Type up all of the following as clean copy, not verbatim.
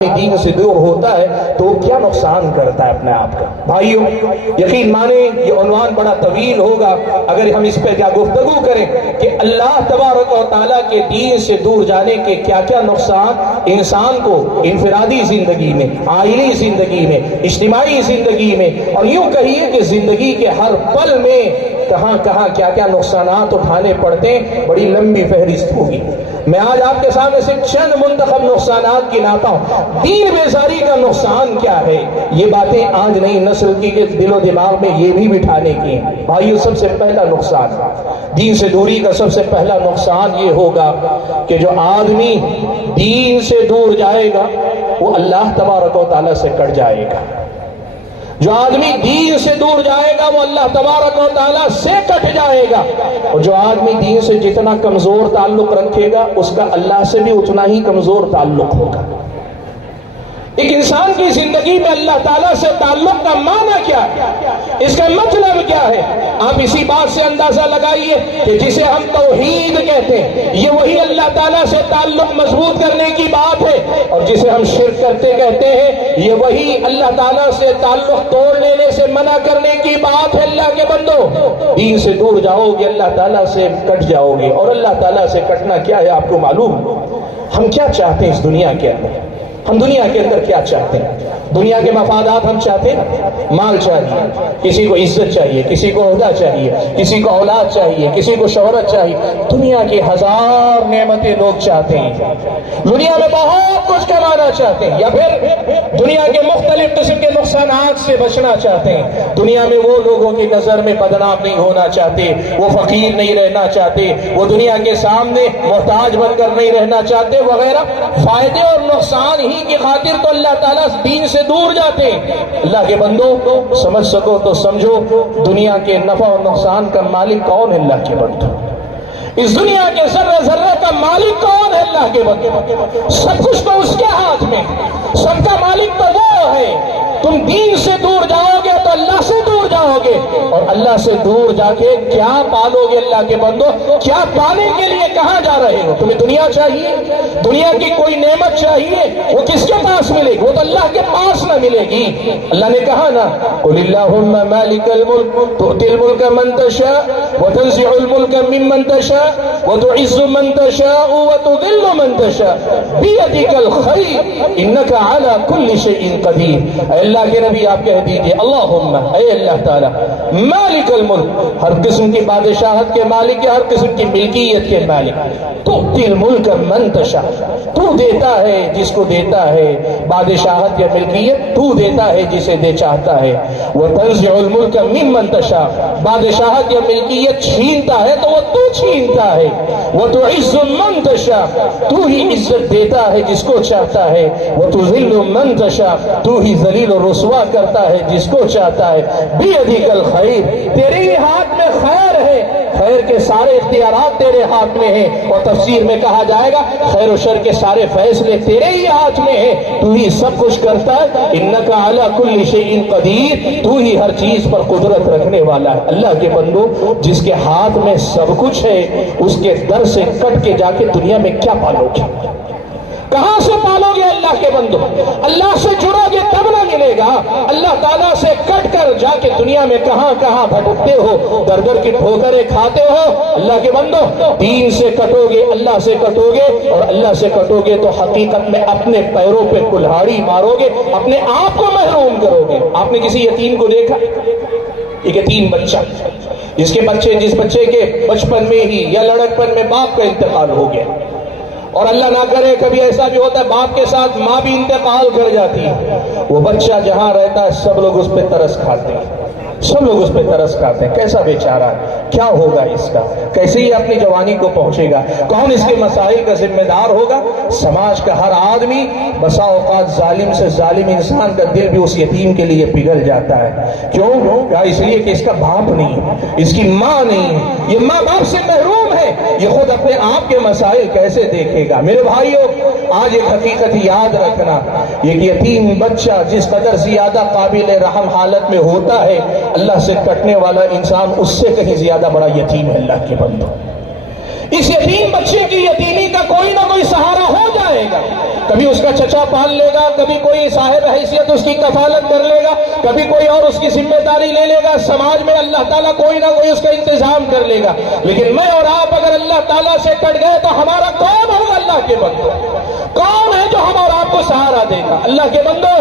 دین سے دور ہوتا ہے تو کیا نقصان کرتا ہے اپنے آپ کا۔ بھائیو یقین مانیں یہ عنوان بڑا طویل ہوگا اگر ہم اس پہ کیا گفتگو کریں کہ اللہ تبارک و تعالیٰ کے دین سے دور جانے کے کیا کیا نقصان انسان کو انفرادی زندگی میں، آئلی زندگی میں، اجتماعی زندگی میں، اور یوں کہیے کہ زندگی کے ہر پل میں کہاں کہاں کیا کیا نقصانات اٹھانے پڑتے ہیں، بڑی لمبی فہرست ہوگی۔ میں آج آپ کے سامنے سے چند منتخب نقصانات گناتا ہوں۔ دین بیزاری کا نقصان کیا ہے، یہ باتیں آج نئی نسل کی دل و دماغ میں یہ بھی بٹھانے کی ہیں۔ بھائیو سب سے پہلا نقصان دین سے دوری کا، سب سے پہلا نقصان یہ ہوگا کہ جو آدمی دین سے دور جائے گا وہ اللہ تبارک و تعالیٰ سے کٹ جائے گا۔ جو آدمی دین سے دور جائے گا وہ اللہ تبارک و تعالیٰ سے کٹ جائے گا، اور جو آدمی دین سے جتنا کمزور تعلق رکھے گا اس کا اللہ سے بھی اتنا ہی کمزور تعلق ہوگا۔ ایک انسان کی زندگی میں اللہ تعالیٰ سے تعلق کا معنی کیا ہے، اس کا مطلب کیا ہے؟ آپ اسی بات سے اندازہ لگائیے کہ جسے ہم توحید کہتے ہیں یہ وہی اللہ تعالیٰ سے تعلق مضبوط کرنے کی بات ہے، اور جسے ہم شرک کرتے کہتے ہیں یہ وہی اللہ تعالیٰ سے تعلق توڑ لینے سے منع کرنے کی بات ہے۔ اللہ کے بندو دین سے دور جاؤ گے اللہ تعالیٰ سے کٹ جاؤ گے، اور اللہ تعالیٰ سے کٹنا کیا ہے آپ کو معلوم؟ ہم کیا چاہتے ہیں اس دنیا کے اندر؟ ہم دنیا کے اندر کیا چاہتے ہیں؟ دنیا کے مفادات ہم چاہتے ہیں، مال چاہیے، کسی کو عزت چاہیے، کسی کو عہدہ چاہیے، کسی کو اولاد چاہیے، کسی کو شہرت چاہیے، دنیا کی ہزار نعمتیں لوگ چاہتے ہیں، دنیا میں بہت کچھ کمانا چاہتے ہیں، یا پھر دنیا کے مختلف قسم کے نقصانات سے بچنا چاہتے ہیں، دنیا میں وہ لوگوں کی نظر میں بدنام نہیں ہونا چاہتے، وہ فقیر نہیں رہنا چاہتے، وہ دنیا کے سامنے محتاج بن کر نہیں رہنا چاہتے وغیرہ۔ فائدے اور نقصان ہی کی خاطر تو اللہ تعالیٰ دین سے دور جاتے ہیں۔ اللہ کے بندو سمجھ سکو تو سمجھو، دنیا کے نفع و نقصان کا مالک کون ہے؟ اللہ کے بندو اس دنیا کے ذرہ ذرہ کا مالک کون ہے؟ اللہ کے بندو سب کچھ تو اس کے ہاتھ میں، سب کا مالک تو وہ ہے۔ تم دین سے دور جاؤ گے تو اللہ سے دور جاؤ گے، اور اللہ سے دور جا کے کیا پالو گے؟ اللہ کے بندو کیا پانے کے لیے کہاں جا رہے ہو؟ تمہیں دنیا چاہیے، دنیا کی کوئی نعمت چاہیے، وہ کس کے پاس ملے گی؟ وہ تو اللہ کے پاس نہ ملے گی۔ اللہ نے کہا نا قل اللہم مالک الملک تؤتی الملک من تشاء وتنزع الملک ممن تشاء وتعز من تشاء وتذل من تشاء بیدک الخیر انک علی کل شیء قدیر۔ اللہ کے نبی آپ کہہ دیجئے اللہم اے اللہ تعالی مالک الملک، ہر قسم کی بادشاہت کے مالک ہے، ہر قسم کی ملکیت کے مالک، تؤتی الملک من تشاء، تو دیتا ہے جس کو دیتا ہے، بادشاہت یا ملکیت تو دیتا ہے جسے دے چاہتا ہے، وتنزع الملک ممن تشاء، بادشاہت یا ملکیت چھینتا ہے تو وہ تو چھینتا ہے، وتعز من تشاء، تو ہی عزت دیتا ہے جس کو چاہتا ہے، وتذل من تشاء، تو ہی ذلیل و رسوا کرتا ہے جس کو چاہتا ہے، بیدک الخیر، تیرے ہی ہاتھ میں خیر ہے، خیر کے سارے اختیارات تیرے ہاتھ میں ہیں، اور تفسیر میں کہا جائے گا خیر و شر کے سارے فیصلے تیرے ہی ہاتھ میں ہیں، تو ہی سب کچھ کرتا ہے، انک علی کل شیء قدیر، تو ہی ہر چیز پر قدرت رکھنے والا ہے۔ اللہ کے بندو جس کے ہاتھ میں سب کچھ ہے اس کے در سے کٹ کے جا کے دنیا میں کیا پالو گے؟ کہاں سے پالو گے؟ اللہ کے بندو اللہ سے جڑو گے تب نہ ملے گا، اللہ تعالیٰ سے کٹ کر جا کے دنیا میں کہاں کہاں بھٹکتے ہو، در در کی ٹھوکریں کھاتے ہو۔ اللہ کے بندو دین سے کٹو گے، اللہ سے کٹو گے، اور اللہ سے کٹو گے تو حقیقت میں اپنے پیروں پہ کلہاڑی مارو گے، اپنے آپ کو محروم کرو گے۔ آپ نے کسی یتیم کو دیکھا؟ ایک یتیم بچہ جس بچے کے بچپن میں ہی یا لڑکپن میں باپ کا انتقال ہو گیا، اور اللہ نہ کرے کبھی ایسا بھی ہوتا ہے باپ کے ساتھ ماں بھی انتقال کر جاتی ہے، وہ بچہ جہاں رہتا ہے سب لوگ اس پہ ترس کھاتے ہیں، سب لوگ اس پہ ترس کھاتے ہیں، کیسا بیچارہ ہے، کیا ہوگا اس کا، کیسے ہی اپنی جوانی کو پہنچے گا، کون اس کے مسائل کا ذمہ دار ہوگا؟ سماج کا ہر آدمی، بسا اوقات ظالم سے ظالم انسان کا دل بھی اس یتیم کے لیے پگھل جاتا ہے۔ کیوں؟ اس لیے کہ اس کا باپ نہیں ہے، اس کی ماں نہیں ہے، یہ ماں باپ سے محروم ہے، یہ خود اپنے آپ کے مسائل کیسے دیکھے گا؟ میرے بھائیو آج ایک حقیقت یاد رکھنا، ایک یتیم بچہ جس قدر زیادہ قابل رحم حالت میں ہوتا ہے، اللہ سے کٹنے والا انسان اس سے کہیں زیادہ بڑا یتیم ہے۔ اللہ کے بندو इस यतीम बच्चे की यतीमी का कोई ना कोई सहारा हो जाएगा। कभी उसका चचा पाल लेगा, कभी कोई साहिब हैसियत उसकी कफालत कर लेगा, कभी कोई और उसकी जिम्मेदारी ले लेगा, समाज में अल्लाह ताला कोई ना कोई उसका इंतजाम कर लेगा। लेकिन मैं और आप अगर अल्लाह ताला से कट गए तो हमारा कौन होगा? अल्लाह के बंदो कौन है जो हम और आपको सहारा देगा? अल्लाह के बंदो,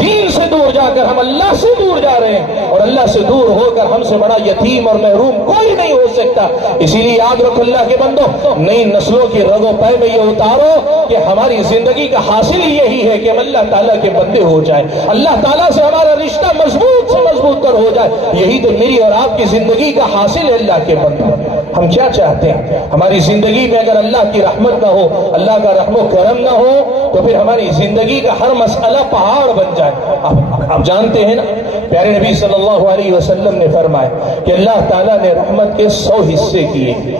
दीन से दूर जाकर हम अल्लाह से दूर जा रहे हैं, और अल्लाह से दूर होकर हमसे बड़ा यतीम और महरूम कोई नहीं हो सकता। इसीलिए याद रखो अल्लाह के बंदो, नई नस्लों की रगो पै में ये उतारो कि हमारी जिंदगी का हासिल यही है कि हम अल्लाह ताला के बंदे हो जाए, अल्लाह ताला से हमारा रिश्ता मजबूत से मजबूत कर हो जाए। यही तो मेरी और आपकी जिंदगी का हासिल है। अल्लाह के बंदो, हम क्या चाहते हैं? हमारी जिंदगी में अगर अल्लाह की रहमत ना हो, अल्लाह का रहमो करम ना हो, तो फिर हमारी जिंदगी का हर मसला पहाड़ बन जाए। आप जानते हैं ना, प्यारे नबी सल्लल्लाहु अलैहि वसल्लम ने फरमाया कि अल्लाह ताला ने रहमत के 100 हिस्से किए,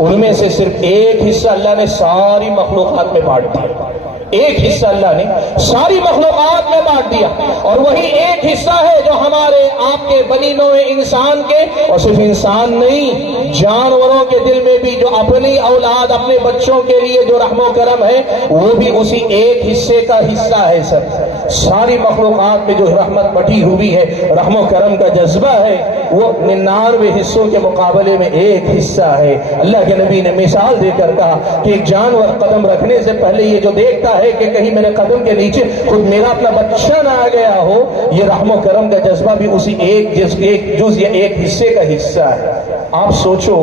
उनमें से सिर्फ एक हिस्सा अल्लाह ने सारी मखलूकात में बांट दिया। एक हिस्सा अल्लाह ने सारी मखलूकात में बांट दिया, और वही एक हिस्सा है जो हमारे आपके बनी नौए इंसान के, और सिर्फ इंसान नहीं, जानवरों के दिल में भी जो अपनी औलाद अपने बच्चों के लिए जो रहमो करम है, वो भी उसी एक हिस्से का हिस्सा है। सर सारी मखलूकात में जो रहमत बटी हुई है, रहमो करम का जज्बा है, वो 99 हिस्सों के मुकाबले में एक हिस्सा है। अल्लाह के नबी ने मिसाल देकर कहा कि एक जानवर कदम रखने से पहले ये जो देखता है कि कहीं मेरे कदम के नीचे खुद मेरा अपना बच्चा ना आ गया हो, ये रहमो करम का जज्बा भी उसी एक जुज या एक हिस्से का हिस्सा है। आप सोचो,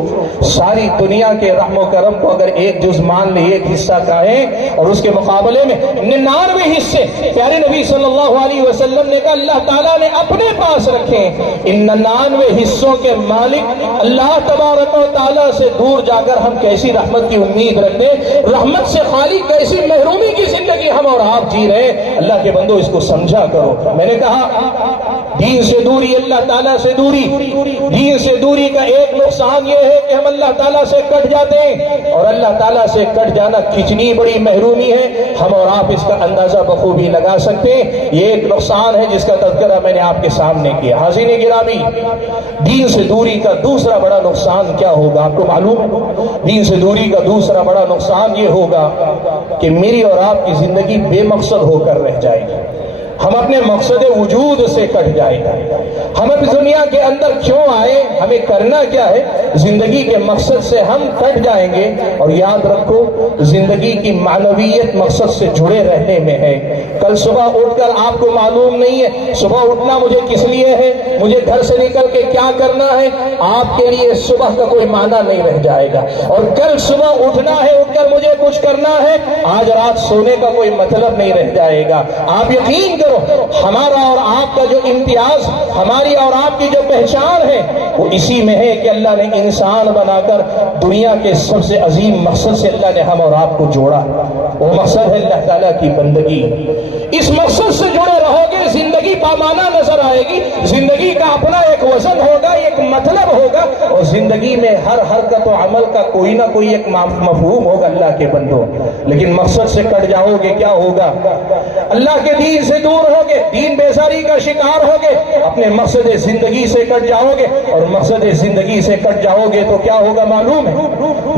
सारी दुनिया के रहमो करम को अगर एक जुज मान ले, एक हिस्सा का है, और उसके मुकाबले में 99 हिस्से प्यारे नबी सल्लल्लाहु अलैहि वसल्लम ने कहा अल्लाह ताला ने अपने पास रखे। इन 99 हिस्सों के मालिक अल्लाह तबारक व तआला से दूर जाकर हम कैसी रहमत की उम्मीद रखते, रहमत से खाली कैसी महरूमी की जिंदगी हम और आप जी रहे। अल्लाह के बंदो, इसको समझा करो। मैंने कहा दीन से दूरी, अल्लाह ताला से दूरी, दीन से दूरी का एक नुकसान ये है कि हम अल्लाह ताला से कट जाते हैं, और अल्लाह ताला से कट जाना कितनी बड़ी महरूमी है हम और आप इसका अंदाजा बखूबी लगा सकते हैं। ये एक नुकसान है जिसका तज़किरा मैंने आपके सामने किया। हाज़िरीन गिरामी, दीन से दूरी का दूसरा बड़ा नुकसान क्या होगा आपको मालूम है? दीन से दूरी का दूसरा बड़ा नुकसान ये होगा कि मेरी और आपकी जिंदगी बेमकसद होकर रह जाएगी। हम अपने मकसद वजूद से कट जाएगा। हम इस दुनिया के अंदर क्यों आए, हमें करना क्या है, जिंदगी के मकसद से हम कट जाएंगे। और याद रखो, जिंदगी की मानवीयत मकसद से जुड़े रहने में है। कल सुबह उठकर आपको मालूम नहीं है सुबह उठना मुझे किस लिए है, मुझे घर से निकल के क्या करना है, आपके लिए सुबह का कोई माना नहीं रह जाएगा। और कल सुबह उठना है, उठकर मुझे कुछ करना है, आज रात सोने का कोई मतलब नहीं रह जाएगा। आप यकीन करो, हमारा और आपका जो इम्तियाज, हमारी और आपकी जो पहचान है, वो इसी में है कि अल्लाह ने इंसान बनाकर दुनिया के सबसे अजीम मकसद से अल्लाह ने हम और आपको जोड़ा। वो मकसद है अल्लाह ताला की बंदगी। इस मकसद से जुड़े रहोगे, जिंदगी बामाना नजर आएगी, जिंदगी का अपना एक वजन होगा, एक मतलब होगा, और जिंदगी में हर हरकत और अमल का कोई ना कोई एक मफहूम होगा अल्लाह के बंदो। लेकिन मकसद से कट जाओगे, क्या होगा? अल्लाह के दीन से दूर होगे, दीन बेजारी का शिकार होगे, अपने मकसद जिंदगी से कट जाओगे, और मकसद जिंदगी से कट जाओगे तो क्या होगा मालूम है?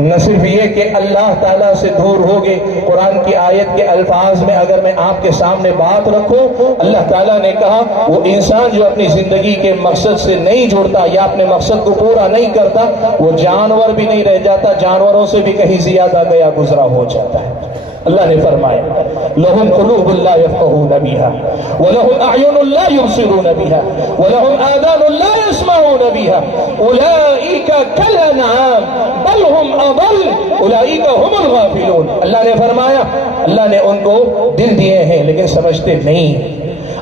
न सिर्फ ये कि अल्लाह ताला से दूर होगे, कुरान की आयत के अल्फाज में अगर मैं आपके सामने बात रखूं, अल्लाह ताला ने कहा वो इंसान जो अपनी जिंदगी के मकसद से नहीं जुड़ता या अपने मकसद को पूरा नहीं करता, वो जानवर भी नहीं रह जाता, जानवरों से भी कहीं ज्यादा गया गुजरा हो जाता है। अल्लाह ने फरमाया लहुम कुलूबुन ला यफ़क़हून बिहा व लहुम अअयुनुन ला युबसिरून बिहा व लहुम आज़ानुन ला यस्मऊन बिहा उलाइका कल अनआम बल हुम अदल उलाइका हुमुल गाफिलून। अल्लाह ने फरमाया, अल्लाह ने उनको दिल दिए हैं लेकिन समझते नहीं,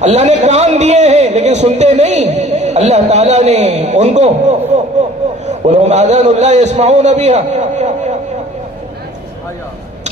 अल्लाह ने कान दिए हैं लेकिन सुनते नहीं। अल्लाह ताला ने उनको लहुम आज़ानुन ला यस्मऊन बिहा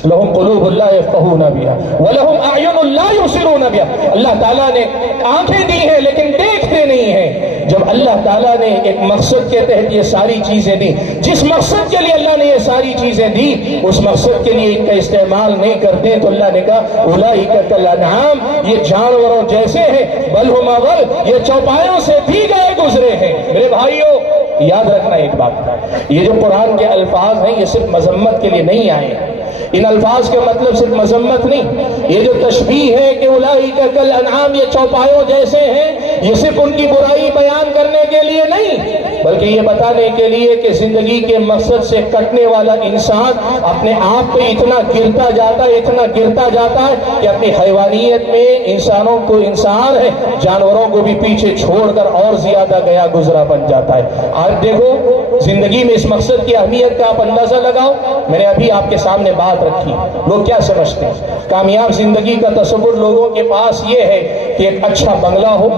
लहुम कुलूबुन ला यफ़क़हून बिहा व लहुम अअयुनुन ला युबसिरून बिहा। अल्लाह ताला ने आंखें दी हैं लेकिन देखते नहीं हैं। जब अल्लाह ताला ने एक मकसद के तहत ये सारी चीजें दी, जिस मकसद के लिए अल्लाह ने ये सारी चीजें दी, उस मकसद के लिए इनका इस्तेमाल नहीं करते तो अल्लाह ने कहा उलाइका कल अनआम, ये जानवरों जैसे हैं, बल हुम अदल, ये चौपायों से भी गए गुजरे हैं। मेरे भाइयों, याद रखना एक बात, ये जो कुरान के अल्फाज हैं ये सिर्फ मजम्मत के लिए नहीं आए हैं। इन अल्फाज के मतलब सिर्फ मजम्मत नहीं, ये जो तशबीह है कि उलाइका कल अनआम, ये चौपायों जैसे हैं, ये सिर्फ उनकी बुराई बयान करने के लिए नहीं, बल्कि ये बताने के लिए कि जिंदगी के मकसद से कटने वाला इंसान अपने आप पे इतना गिरता जाता है, इतना गिरता जाता है कि अपनी हैवानियत में इंसानों को इंसान है, जानवरों को भी पीछे छोड़कर और ज्यादा गया गुजरा बन जाता है। आज देखो जिंदगी में इस मकसद की अहमियत का आप अंदाजा लगाओ। मैंने अभी आपके सामने बात रखी, लोग क्या समझते हैं कामयाब जिंदगी का तसव्वुर लोगों के पास ये है कि एक अच्छा बंगला हो,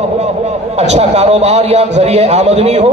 अच्छा कारोबार या जरिए आमदनी हो,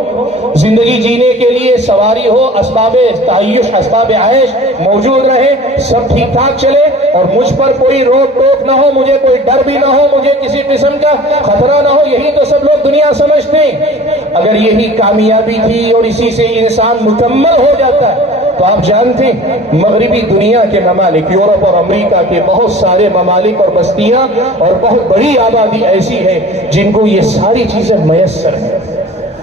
जिंदगी जीने के लिए सवारी हो, असबाबे तहय्युश असबाबे आयश मौजूद रहे, सब ठीक ठाक चले और मुझ पर कोई रोक टोक ना हो, मुझे कोई डर भी ना हो, मुझे किसी किस्म का खतरा ना हो। यही तो सब लोग दुनिया समझते हैं। अगर यही कामयाबी थी और इसी से इंसान मुकम्मल हो जाता है तो आप जानते हैं मगरिबी दुनिया के ममालिक, यूरोप और अमेरिका के बहुत सारे ममालिक और बस्तियां और बहुत बड़ी आबादी ऐसी है जिनको ये सारी चीजें मयस्सर हैं।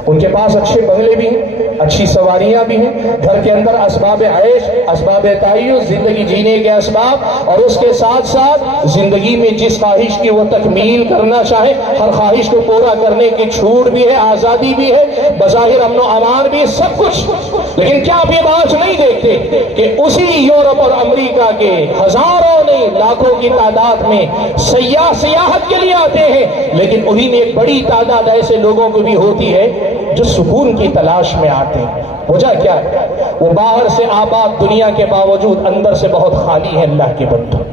उनके पास अच्छे बंगले भी हैं, अच्छी सवारियां भी हैं, घर के अंदर असबाब ऐश, असबाब ताय्युश, जिंदगी जीने के असबाब, और उसके साथ साथ जिंदगी में जिस ख्वाहिश की वो तकमील करना चाहे हर ख्वाहिश को पूरा करने की छूट भी है, आजादी भी है, बज़ाहिर अमन व अमान भी, सब कुछ। लेकिन क्या आप ये बात नहीं देखते कि उसी यूरोप और अमेरिका के हजारों नहीं लाखों की तादाद में सियाहत के लिए आते हैं, लेकिन उन्हीं में एक बड़ी तादाद ऐसे लोगों को भी होती है जो सुकून की तलाश में आते हैं। वजह क्या है? वो बाहर से आबाद दुनिया के बावजूद अंदर से बहुत खाली है। अल्लाह के बंदो,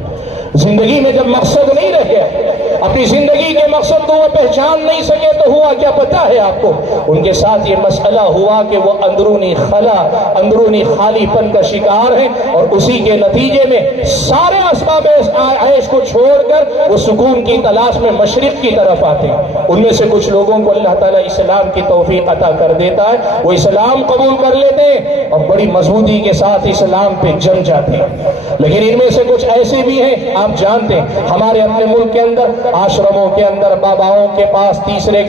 जिंदगी में जब मकसद नहीं रह गया, अपनी जिंदगी के मकसद को वो पहचान नहीं सके तो हुआ क्या पता है आपको? उनके साथ ये मसला हुआ कि वो अंदरूनी खला, अंदरूनी खालीपन का शिकार है और उसी के नतीजे में सारे असबाब ऐश को छोड़कर वो सुकून की तलाश में मशरिक की तरफ आते हैं। उनमें से कुछ लोगों को अल्लाह ताला इस्लाम की तौफीक अता कर देता है, वो इस्लाम कबूल कर लेते हैं और बड़ी मजबूती के साथ इस्लाम पे जम जाते हैं। लेकिन इनमें से कुछ ऐसे भी हैं, आप जानते हैं हमारे अपने मुल्क के अंदर आश्रमों के अंदर बाबाओं के पास तीसरे